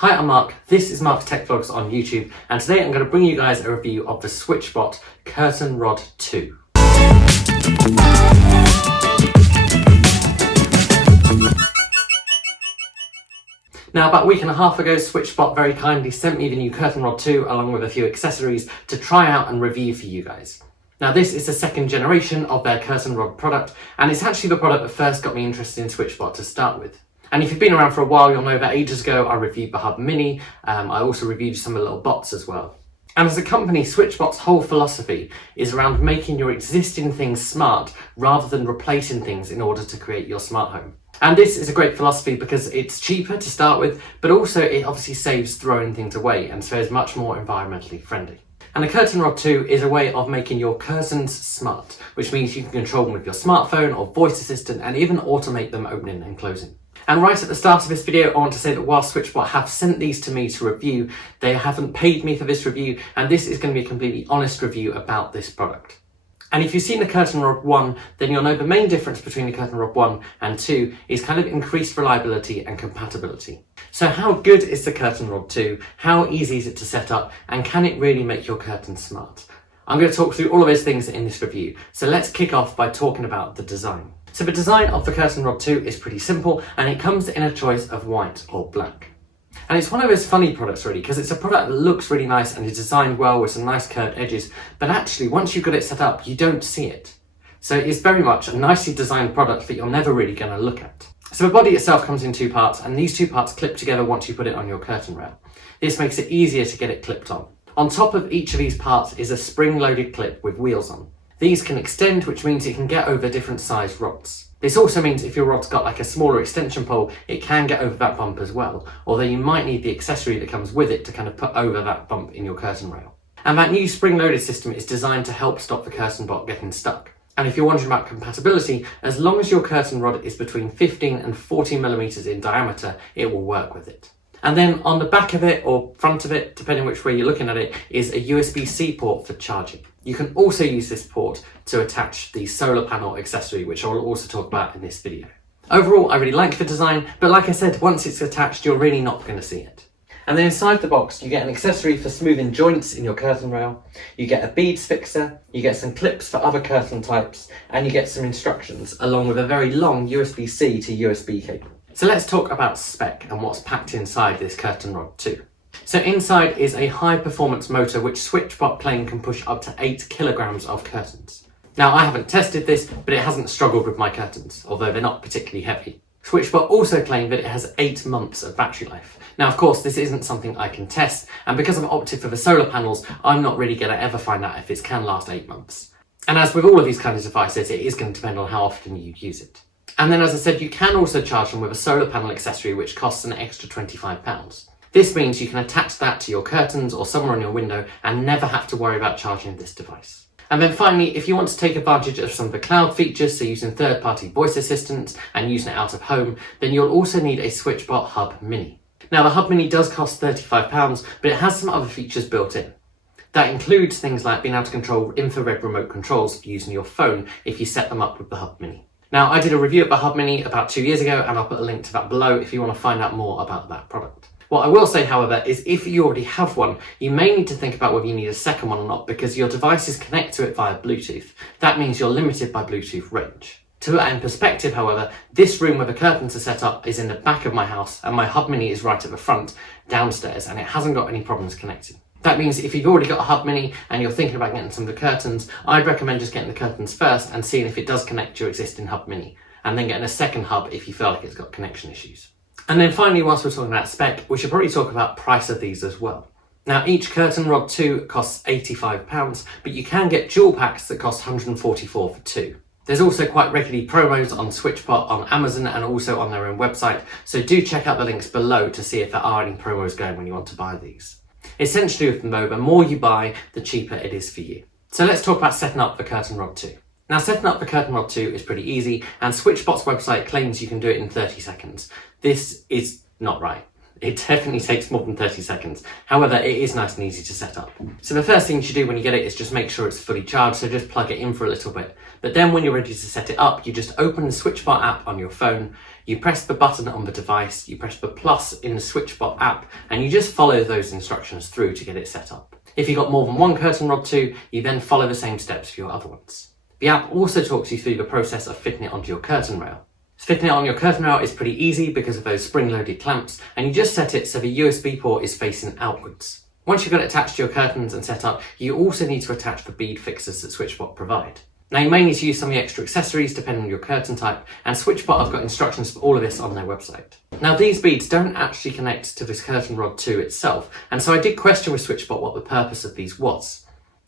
Hi, I'm Mark. This is Mark's Tech Vlogs on YouTube, and today I'm going to bring you guys a review of the Switchbot Curtain Rod 2. Now, about a week and a half ago, Switchbot very kindly sent me the new Curtain Rod 2 along with a few accessories to try out and review for you guys. Now, this is the second generation of their Curtain Rod product, and it's actually the product that first got me interested in Switchbot to start with. And if you've been around for a while, you'll know that ages ago I reviewed the Hub Mini. I also reviewed some of the little bots as well. And as a company, Switchbot's whole philosophy is around making your existing things smart rather than replacing things in order to create your smart home. And this is a great philosophy because it's cheaper to start with, but also it obviously saves throwing things away and so is much more environmentally friendly. And the Curtain Rod 2 is a way of making your curtains smart, which means you can control them with your smartphone or voice assistant and even automate them opening and closing. And right at the start of this video, I want to say that while Switchbot have sent these to me to review, they haven't paid me for this review, and this is going to be a completely honest review about this product. And if you've seen the Curtain Rod 1, then you'll know the main difference between the Curtain Rod 1 and 2 is kind of increased reliability and compatibility. So how good is the Curtain Rod 2? How easy is it to set up? And can it really make your curtains smart? I'm going to talk through all of those things in this review. So let's kick off by talking about the design. So the design of the Curtain Rod 2 is pretty simple, and it comes in a choice of white or black. And it's one of those funny products really, because it's a product that looks really nice and is designed well with some nice curved edges, but actually once you've got it set up, you don't see it. So it's very much a nicely designed product that you're never really going to look at. So the body itself comes in two parts, and these two parts clip together once you put it on your curtain rail. This makes it easier to get it clipped on. On top of each of these parts is a spring-loaded clip with wheels on. These can extend, which means it can get over different sized rods. This also means if your rod's got like a smaller extension pole, it can get over that bump as well, although you might need the accessory that comes with it to kind of put over that bump in your curtain rail. And that new spring-loaded system is designed to help stop the curtain bot getting stuck. And if you're wondering about compatibility, as long as your curtain rod is between 15 and 40 millimeters in diameter, it will work with it. And then on the back of it, or front of it, depending which way you're looking at it, is a USB-C port for charging. You can also use this port to attach the solar panel accessory, which I will also talk about in this video. Overall, I really like the design, but like I said, once it's attached, you're really not going to see it. And then inside the box, you get an accessory for smoothing joints in your curtain rail, you get a beads fixer, you get some clips for other curtain types, and you get some instructions, along with a very long USB-C to USB cable. So let's talk about spec and what's packed inside this Curtain Rod 2. So inside is a high performance motor which Switchbot claim can push up to 8 kilograms of curtains. Now I haven't tested this, but it hasn't struggled with my curtains, although they're not particularly heavy. Switchbot also claimed that it has 8 months of battery life. Now of course this isn't something I can test, and because I've opted for the solar panels, I'm not really going to ever find out if this can last 8 months. And as with all of these kinds of devices, it is going to depend on how often you use it. And then as I said, you can also charge them with a solar panel accessory which costs an extra £25. This means you can attach that to your curtains or somewhere on your window and never have to worry about charging this device. And then finally, if you want to take advantage of some of the cloud features, so using third-party voice assistants and using it out of home, then you'll also need a Switchbot Hub Mini. Now the Hub Mini does cost £35, but it has some other features built in. That includes things like being able to control infrared remote controls using your phone if you set them up with the Hub Mini. Now I did a review of the Hub Mini about 2 years ago, and I'll put a link to that below if you want to find out more about that product. What I will say, however, is if you already have one, you may need to think about whether you need a second one or not, because your devices connect to it via Bluetooth. That means you're limited by Bluetooth range. To put that in perspective, however, this room where the curtains are set up is in the back of my house, and my Hub Mini is right at the front, downstairs, and it hasn't got any problems connecting. That means if you've already got a Hub Mini and you're thinking about getting some of the curtains, I'd recommend just getting the curtains first and seeing if it does connect to your existing Hub Mini, and then getting a second hub if you feel like it's got connection issues. And then finally, whilst we're talking about spec, we should probably talk about price of these as well. Now each Curtain Rod 2 costs £85, but you can get dual packs that cost £144 for 2. There's also quite regularly promos on Switchbot, on Amazon, and also on their own website, so do check out the links below to see if there are any promos going when you want to buy these. Essentially with them though, the more you buy, the cheaper it is for you. So let's talk about setting up the Curtain Rod 2. Now setting up the Curtain Rod 2 is pretty easy, and Switchbot's website claims you can do it in 30 seconds. This is not right. It definitely takes more than 30 seconds. However, it is nice and easy to set up. So the first thing you should do when you get it is just make sure it's fully charged, so just plug it in for a little bit. But then when you're ready to set it up, you just open the Switchbot app on your phone, you press the button on the device, you press the plus in the Switchbot app, and you just follow those instructions through to get it set up. If you've got more than one curtain rod too, you then follow the same steps for your other ones. The app also talks you through the process of fitting it onto your curtain rail. Fitting it on your curtain rail is pretty easy because of those spring-loaded clamps, and you just set it so the USB port is facing outwards. Once you've got it attached to your curtains and set up, you also need to attach the bead fixers that Switchbot provide. Now you may need to use some of the extra accessories depending on your curtain type, and Switchbot have got instructions for all of this on their website. Now these beads don't actually connect to this curtain rod 2 itself, and so I did question with Switchbot what the purpose of these was.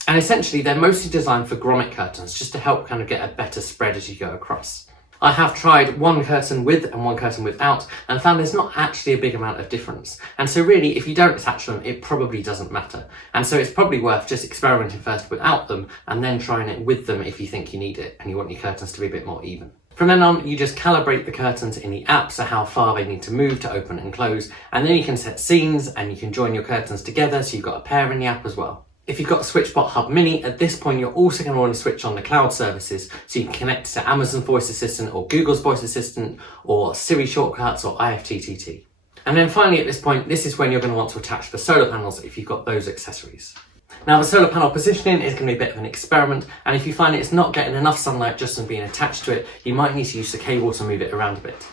And essentially they're mostly designed for grommet curtains, just to help kind of get a better spread as you go across. I have tried one curtain with and one curtain without and found there's not actually a big amount of difference. And so really, if you don't attach them, it probably doesn't matter. And so it's probably worth just experimenting first without them and then trying it with them if you think you need it and you want your curtains to be a bit more even. From then on, you just calibrate the curtains in the app, so how far they need to move to open and close, and then you can set scenes and you can join your curtains together so you've got a pair in the app as well. If you've got a Switchbot Hub Mini, at this point you're also going to want to switch on the cloud services so you can connect to Amazon Voice Assistant or Google's Voice Assistant or Siri shortcuts or IFTTT. And then finally at this point, this is when you're going to want to attach the solar panels if you've got those accessories. Now the solar panel positioning is going to be a bit of an experiment, and if you find it's not getting enough sunlight just from being attached to it, you might need to use the cable to move it around a bit.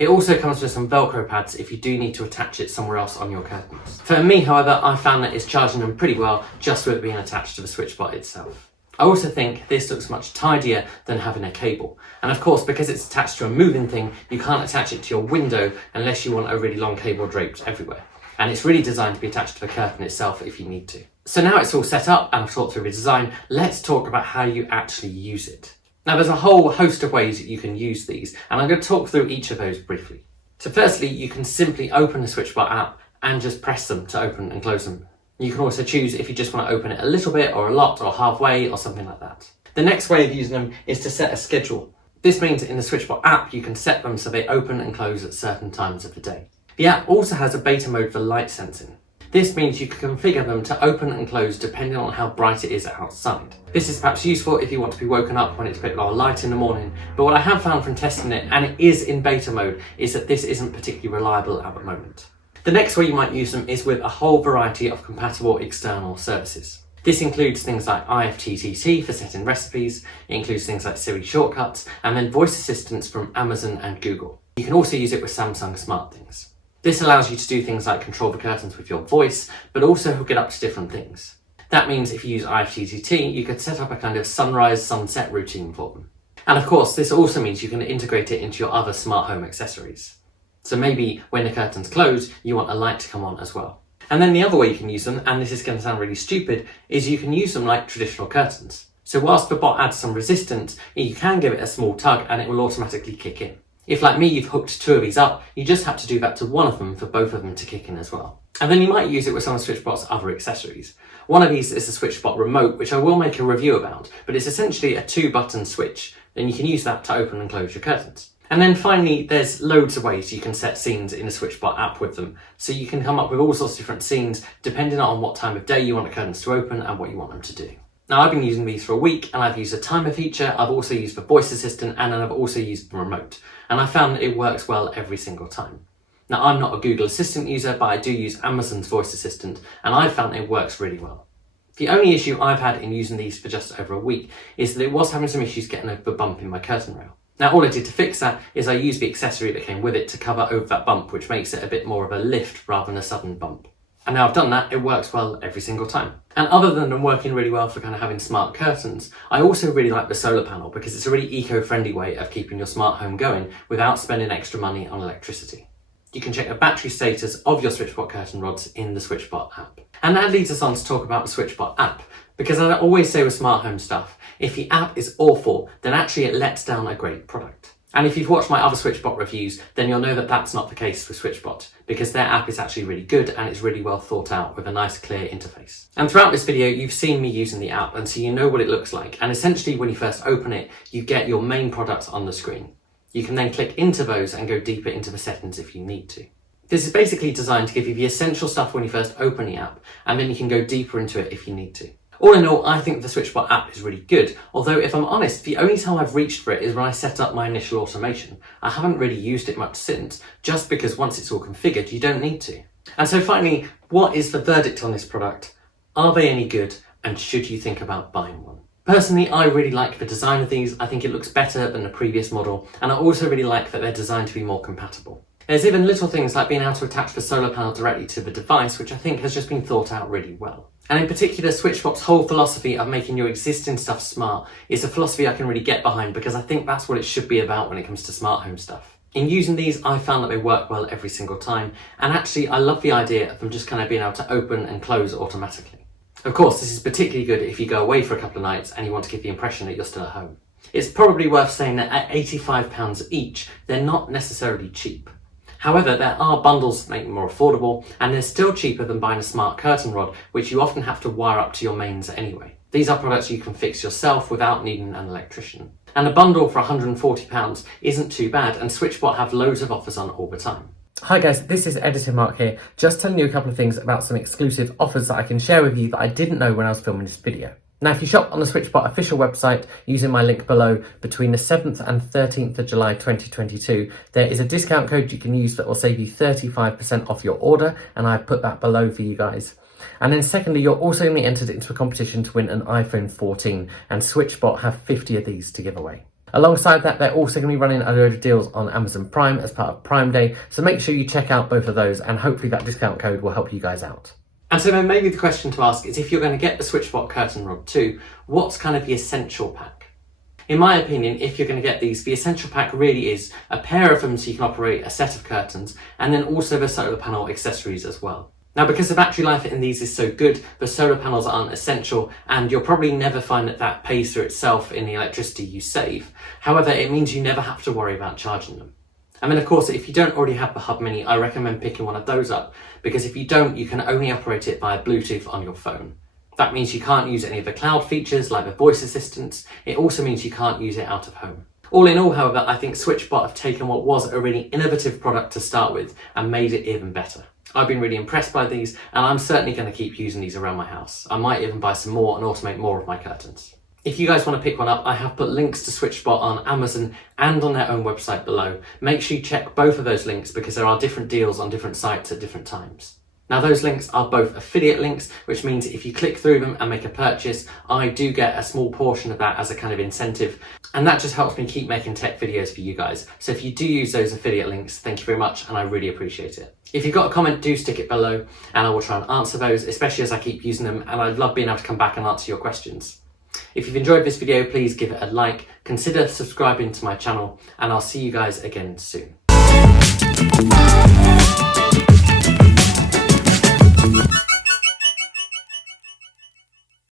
It also comes with some Velcro pads if you do need to attach it somewhere else on your curtains. For me, however, I found that it's charging them pretty well just with it being attached to the Switchbot itself. I also think this looks much tidier than having a cable. And of course, because it's attached to a moving thing, you can't attach it to your window unless you want a really long cable draped everywhere. And it's really designed to be attached to the curtain itself if you need to. So now it's all set up and I've talked through the design, let's talk about how you actually use it. Now there's a whole host of ways that you can use these, and I'm going to talk through each of those briefly. So firstly, you can simply open the Switchbot app and just press them to open and close them. You can also choose if you just want to open it a little bit or a lot or halfway or something like that. The next way of using them is to set a schedule. This means in the Switchbot app you can set them so they open and close at certain times of the day. The app also has a beta mode for light sensing. This means you can configure them to open and close depending on how bright it is outside. This is perhaps useful if you want to be woken up when it's a bit lower light in the morning, but what I have found from testing it, and it is in beta mode, is that this isn't particularly reliable at the moment. The next way you might use them is with a whole variety of compatible external services. This includes things like IFTTT for setting recipes, it includes things like Siri shortcuts, and then voice assistants from Amazon and Google. You can also use it with Samsung SmartThings. This allows you to do things like control the curtains with your voice, but also hook it up to different things. That means if you use IFTTT, you could set up a kind of sunrise, sunset routine for them. And of course, this also means you can integrate it into your other smart home accessories. So maybe when the curtains close, you want a light to come on as well. And then the other way you can use them, and this is going to sound really stupid, is you can use them like traditional curtains. So whilst the bot adds some resistance, you can give it a small tug and it will automatically kick in. If, like me, you've hooked two of these up, you just have to do that to one of them for both of them to kick in as well. And then you might use it with some of Switchbot's other accessories. One of these is the Switchbot remote, which I will make a review about, but it's essentially a 2-button switch, and you can use that to open and close your curtains. And then finally, there's loads of ways you can set scenes in the Switchbot app with them, so you can come up with all sorts of different scenes depending on what time of day you want the curtains to open and what you want them to do. Now, I've been using these for a week, and I've used the timer feature, I've also used the voice assistant, and then I've also used the remote. And I found that it works well every single time. Now, I'm not a Google Assistant user, but I do use Amazon's voice assistant, and I found it works really well. The only issue I've had in using these for just over a week is that it was having some issues getting over the bump in my curtain rail. Now, all I did to fix that is I used the accessory that came with it to cover over that bump, which makes it a bit more of a lift rather than a sudden bump. And now I've done that, it works well every single time. And other than them working really well for kind of having smart curtains, I also really like the solar panel because it's a really eco-friendly way of keeping your smart home going without spending extra money on electricity. You can check the battery status of your Switchbot curtain rods in the Switchbot app. And that leads us on to talk about the Switchbot app, because as I always say with smart home stuff, if the app is awful, then actually it lets down a great product. And if you've watched my other Switchbot reviews, then you'll know that that's not the case with Switchbot, because their app is actually really good and it's really well thought out with a nice clear interface. And throughout this video, you've seen me using the app, and so you know what it looks like. And essentially when you first open it, you get your main products on the screen. You can then click into those and go deeper into the settings if you need to. This is basically designed to give you the essential stuff when you first open the app, and then you can go deeper into it if you need to. All in all, I think the Switchbot app is really good, although if I'm honest, the only time I've reached for it is when I set up my initial automation. I haven't really used it much since, just because once it's all configured, you don't need to. And so finally, what is the verdict on this product? Are they any good, and should you think about buying one? Personally, I really like the design of these. I think it looks better than the previous model, and I also really like that they're designed to be more compatible. There's even little things like being able to attach the solar panel directly to the device, which I think has just been thought out really well. And in particular, Switchbot's whole philosophy of making your existing stuff smart is a philosophy I can really get behind, because I think that's what it should be about when it comes to smart home stuff. In using these, I found that they work well every single time, and actually I love the idea of them just kind of being able to open and close automatically. Of course, this is particularly good if you go away for a couple of nights and you want to give the impression that you're still at home. It's probably worth saying that at £85 each, they're not necessarily cheap. However, there are bundles that make them more affordable, and they're still cheaper than buying a smart curtain rod, which you often have to wire up to your mains anyway. These are products you can fix yourself without needing an electrician. And a bundle for £140 isn't too bad, and Switchbot have loads of offers on all the time. Hi guys, this is Editor Mark here, just telling you a couple of things about some exclusive offers that I can share with you that I didn't know when I was filming this video. Now, if you shop on the Switchbot official website using my link below between the 7th and 13th of July 2022, there is a discount code you can use that will save you 35% off your order, and I've put that below for you guys. And then secondly, you're also going to be entered into a competition to win an iPhone 14, and Switchbot have 50 of these to give away. Alongside that, they're also going to be running a load of deals on Amazon Prime as part of Prime Day, so make sure you check out both of those, and hopefully that discount code will help you guys out. And so then maybe the question to ask is, if you're going to get the Switchbot Curtain Rod 2, what's kind of the essential pack? In my opinion, if you're going to get these, the essential pack really is a pair of them so you can operate a set of curtains, and then also the solar panel accessories as well. Now, because the battery life in these is so good, the solar panels aren't essential, and you'll probably never find that pays for itself in the electricity you save. However, it means you never have to worry about charging them. And then of course, if you don't already have the Hub Mini, I recommend picking one of those up, because if you don't, you can only operate it via Bluetooth on your phone. That means you can't use any of the cloud features like the voice assistants. It also means you can't use it out of home. All in all, however, I think Switchbot have taken what was a really innovative product to start with and made it even better. I've been really impressed by these, and I'm certainly going to keep using these around my house. I might even buy some more and automate more of my curtains. If you guys want to pick one up, I have put links to Switchbot on Amazon and on their own website below. Make sure you check both of those links, because there are different deals on different sites at different times. Now, those links are both affiliate links, which means if you click through them and make a purchase, I do get a small portion of that as a kind of incentive, and that just helps me keep making tech videos for you guys. So if you do use those affiliate links, thank you very much, and I really appreciate it. If you've got a comment, do stick it below, and I will try and answer those, especially as I keep using them, and I'd love being able to come back and answer your questions. If you've enjoyed this video, please give it a like, consider subscribing to my channel, and I'll see you guys again soon.